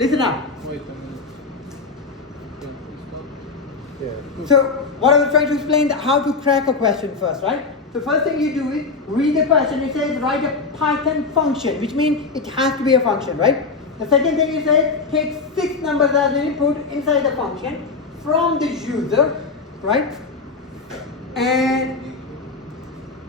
listen up. Wait a minute. So what I was trying to explain how to crack a question first, right? So first thing you do is read the question. It says write a Python function, which means it has to be a function, right? The second thing it says take 6 numbers as an input inside the function from the user, right? And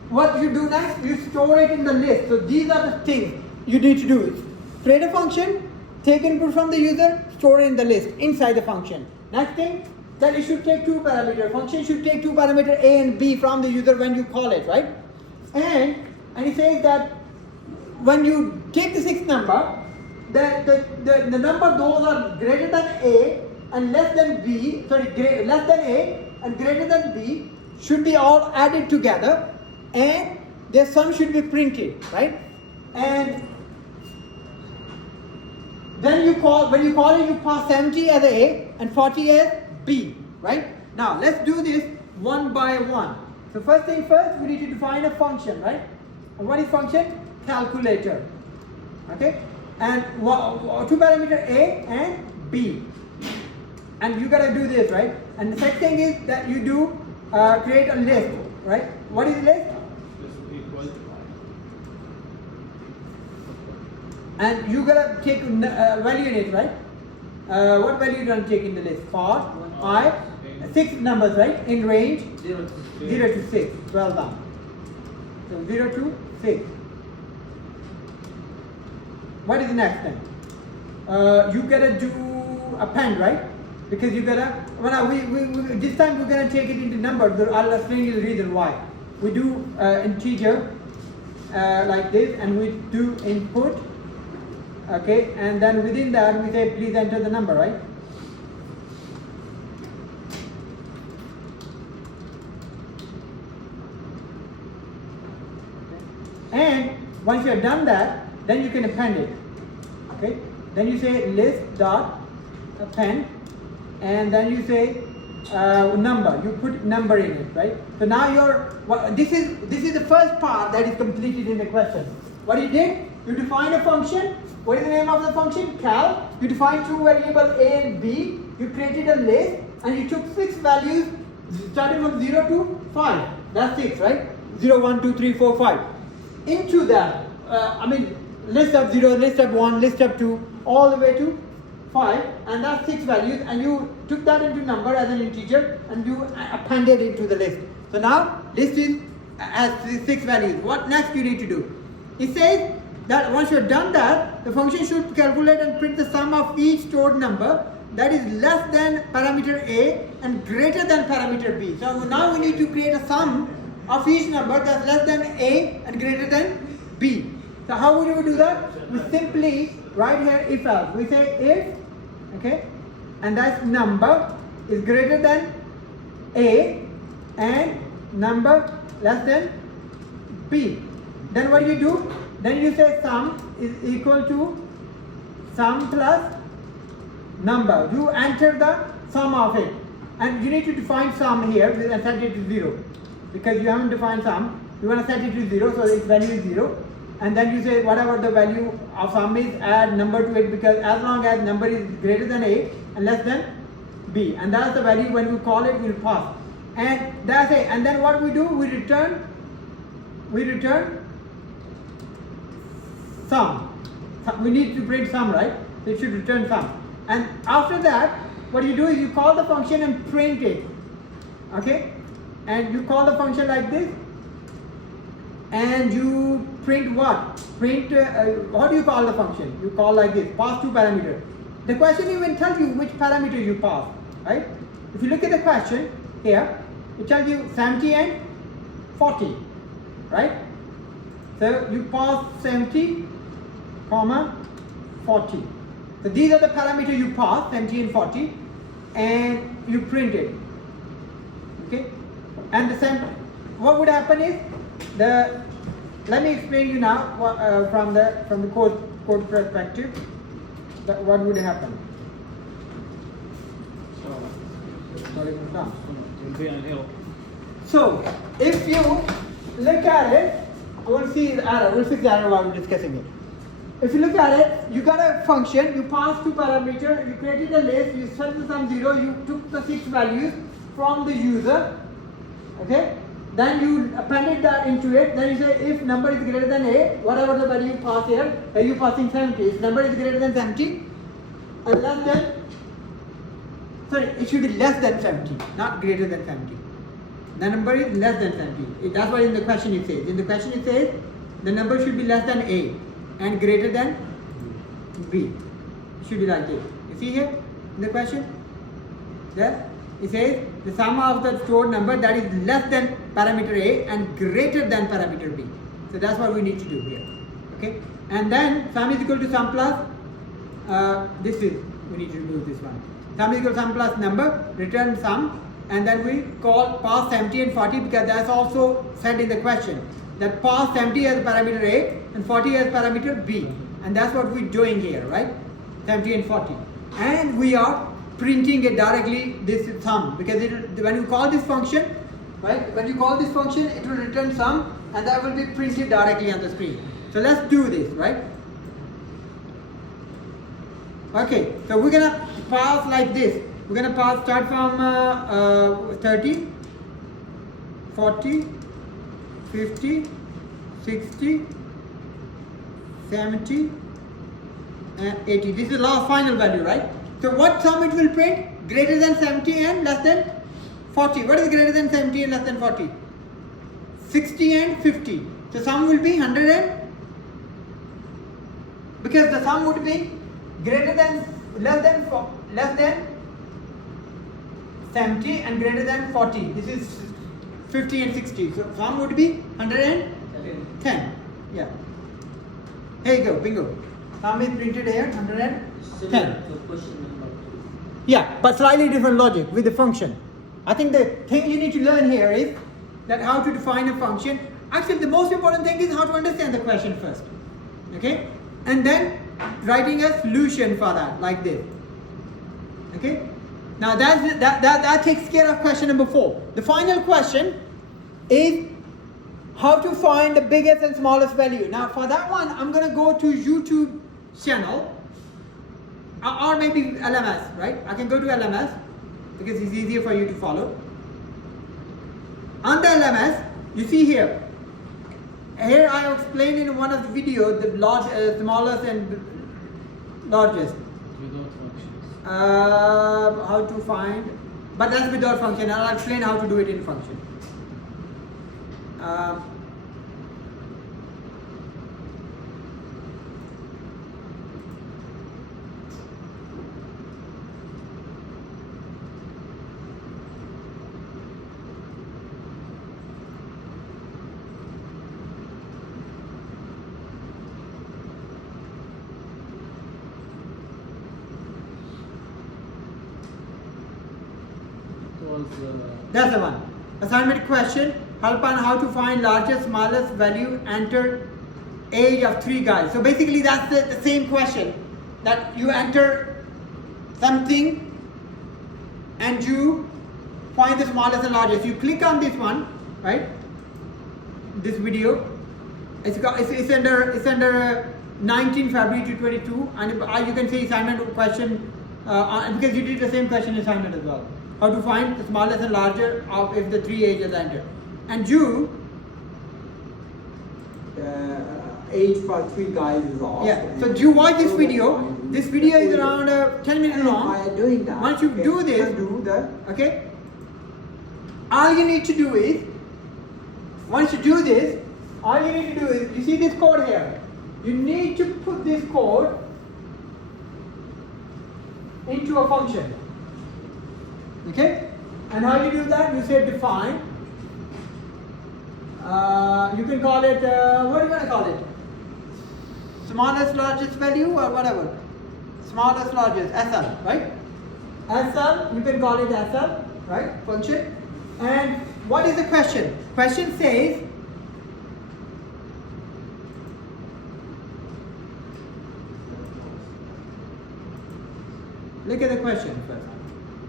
what you do next, you store it in the list. So these are the things you need to do. Create a function, take input from the user, store it in the list inside the function. Next thing, that it should take 2 parameters. Function should take 2 parameters A and B from the user when you call it, right? And it says that when you take the 6th number, the number those are greater than A and less than B, less than A and greater than B should be all added together, and their sum should be printed, right? And then when you call it, you pass 70 as A and 40 as B, right? Now let's do this one by one. So first thing first, we need to define a function, right? And what is function? Calculator. Okay? And 2 parameter A and B. And you gotta do this, right? And the second thing is that you do create a list, right? What is list? And you gotta take value in it, right? What value you gonna take in the list? 4, 5, 6 numbers, right? In range 0 to 6. Well done. So 0 to 6. What is the next thing? You gotta do append, right? Because you gotta. Well, we this time we're gonna take it into numbers. I'll explain you the reason why. We do integer like this, and we do input. Okay, and then within that we say please enter the number, right? And once you have done that, then you can append it. Okay, then you say list dot append, and then you say number. You put number in it, right? So now this is the first part that is completed in the question. What you did? You define a function. What is the name of the function? Cal. You define 2 variables A and B. You created a list and you took 6 values starting from 0 to 5. That's 6, right? 0, 1, 2, 3, 4, 5. Into that, list of 0, list of 1, list of 2, all the way to 5. And that's 6 values. And you took that into number as an integer and you appended it to the list. So now list has 6 values. What next you need to do? It says that once you have done that, the function should calculate and print the sum of each stored number that is less than parameter A and greater than parameter B. So now we need to create a sum of each number that's less than A and greater than B. So how would you do that? We simply write here if else. We say if, okay, and that number is greater than A and number less than B. Then what do you do? Then you say sum is equal to sum plus number. You enter the sum of it. And you need to define sum here and set it to 0. Because you haven't defined sum, you want to set it to 0, so its value is 0. And then you say whatever the value of sum is, add number to it, because as long as number is greater than A and less than B. And that's the value when you call it, will pass. And that's it. And then what we do, we return sum. We need to print sum, right? So it should return sum. And after that, what you do is you call the function and print it. Okay? And you call the function like this. And you print what? How do you call the function? You call like this, pass 2 parameters. The question even tells you which parameter you pass, right? If you look at the question here, it tells you 70 and 40, right? So you pass 70, 40. So these are the parameters you pass, 70 and 40, and you print it. Okay? And the same, what would happen is let me explain you now from the code perspective what would happen. So if you look at it, we'll see the error. We'll fix the error while we're discussing it. if you look at it, you got a function, you pass two parameters, you created a list, you set the sum 0, you took the 6 values from the user, okay? Then you appended that into it, then you say if number is greater than A, whatever the value you pass here, you passing 70. If number is greater than 70, or less than, sorry, it should be less than 70, not greater than 70. The number is less than 70. That's what in the question it says. In the question it says, the number should be less than A and greater than B. It should be like this. You see here in the question? There it says the sum of the stored number that is less than parameter A and greater than parameter B. So that's what we need to do here. Okay? And then sum is equal to sum plus this is we need to do this one. Sum is equal to sum plus number, return sum, and then we call pass 70 and 40 because that's also said in the question. That pass 70 as parameter A and 40 as parameter B. And that's what we're doing here, right? 70 and 40. And we are printing it directly, this sum, because when you call this function, right? When you call this function, it will return sum and that will be printed directly on the screen. So let's do this, right? Okay, so we're gonna pass like this. We're gonna pass start from 30, 40, 50, 60, 70, and 80. This is the last final value, right? So what sum it will print? Greater than 70 and less than 40. What is greater than 70 and less than 40? 60 and 50. So sum will be 100 and, because the sum would be greater than, less than 70 and greater than 40. This is 50 and 60. So sum would be 110. Yeah. Here you go, bingo. Sum is printed here, 110. Yeah, but slightly different logic with the function. I think the thing you need to learn here is that how to define a function. Actually, the most important thing is how to understand the question first. Okay? And then writing a solution for that, like this. Okay? Now that takes care of question number 4. The final question is how to find the biggest and smallest value. Now for that one, I'm going to go to YouTube channel or maybe LMS, right? I can go to LMS because it's easier for you to follow. On the LMS, you see here. Here I explained in one of the videos the smallest and largest. Without functions. How to find, but that's without function. I'll explain how to do it in function. That's the one. Assignment question. Help on how to find largest, smallest value. Enter age of 3 guys. So basically that's the same question. That you enter something and you find the smallest and largest. You click on this one, right? This video. It's under 19 February 2022, and you can say assignment question because you did the same question assignment as well. How to find the smallest and larger of if the 3 ages enter. And you age for 3 guys is off. Yeah. So you watch this video. This video is around 10 minutes long. By doing that, Once you do this, okay, all you need to do is, once you do this, all you need to do is, you see this code here. You need to put this code into a function. Okay? And how you do that? You say define. You can call it, what are you going to call it? Smallest, largest value or whatever. Smallest, largest, SL, right? SL, you can call it SL, right? Function. And what is the question? Question says, look at the question first.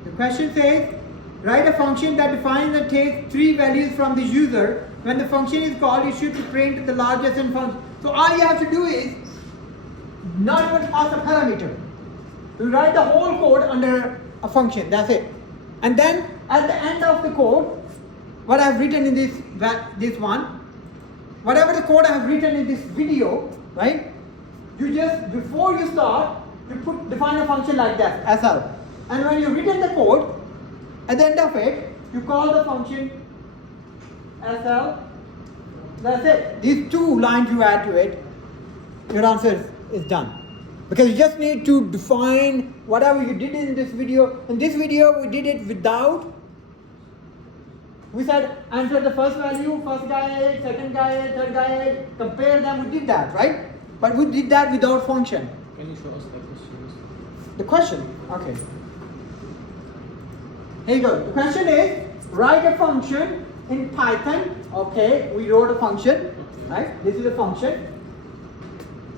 The question says, write a function that defines and takes 3 values from the user. When the function is called, you should print the largest and function. So all you have to do is, not even pass a parameter. You write the whole code under a function, that's it. And then at the end of the code, what I have written in this one, whatever the code I have written in this video, right? You just, before you start, you define a function like that, SL. And when you've written the code, at the end of it, you call the function SL. That's it. These 2 lines you add to it, your answer is done. Because you just need to define whatever you did in this video. In this video, we did it without. We said answer the first value, first guy 8, second guy 8, third guy 8, compare them, we did that, right? But we did that without function. Can you show us the question? The question, okay. Here you go. The question is, write a function in Python. Okay, we wrote a function, right? This is a function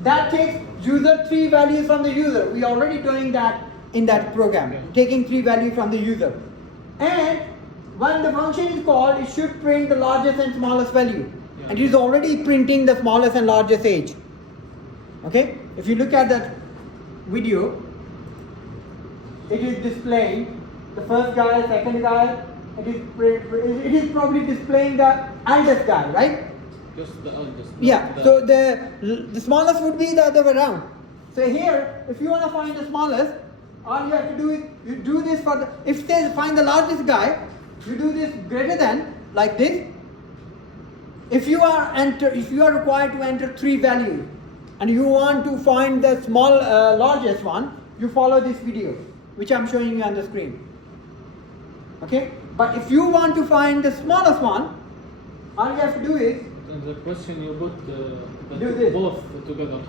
that takes user 3 values from the user. We are already doing that in that program, taking 3 values from the user. And when the function is called, it should print the largest and smallest value. And it is already printing the smallest and largest age. Okay? If you look at that video, it is displaying the first guy, second guy. It is probably displaying the eldest guy, right? Just the eldest. Yeah. So the smallest would be the other way around. So here, if you want to find the smallest, all you have to do is you do this for the. If they find the largest guy, you do this greater than like this. If you are required to enter 3 values, and you want to find the largest one, you follow this video, which I'm showing you on the screen. Okay? But if you want to find the smallest one, all you have to do is In the question you put Do this. both together.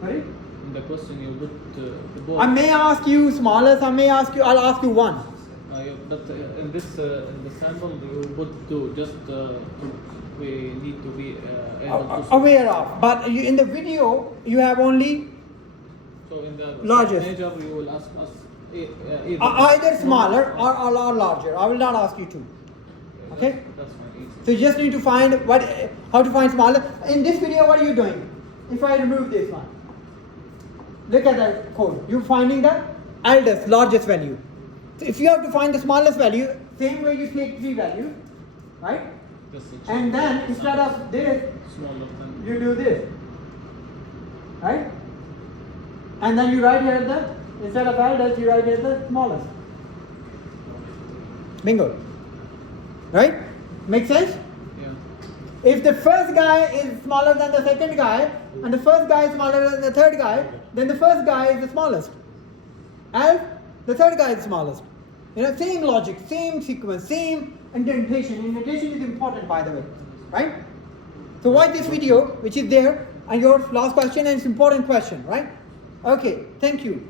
sorry? In the question you put the both. I may ask you smallest, I'll ask you one. Yeah, but in this in the sample you put 2. Just we need to be able to. Aware of. But in the video, you have only So in the largest. major you will ask us either, either smaller or larger. I will not ask you to. Okay? That's fine. Easy. So you just need to find how to find smaller. In this video, what are you doing? If I remove this one, look at the code. You're finding the eldest, largest value. So if you have to find the smallest value, same way you take 3 values, right? Just a check. And then instead of this, Smaller than. you do this, right? And then you write here instead of eldest, you write here the smallest. Bingo. Right? Make sense? Yeah. If the first guy is smaller than the second guy, and the first guy is smaller than the third guy, then the first guy is the smallest. And the third guy is the smallest. Same logic, same sequence, same indentation. Indentation is important, by the way. Right? So watch this video, which is there, and your last question, and it's an important question, right? Okay, thank you.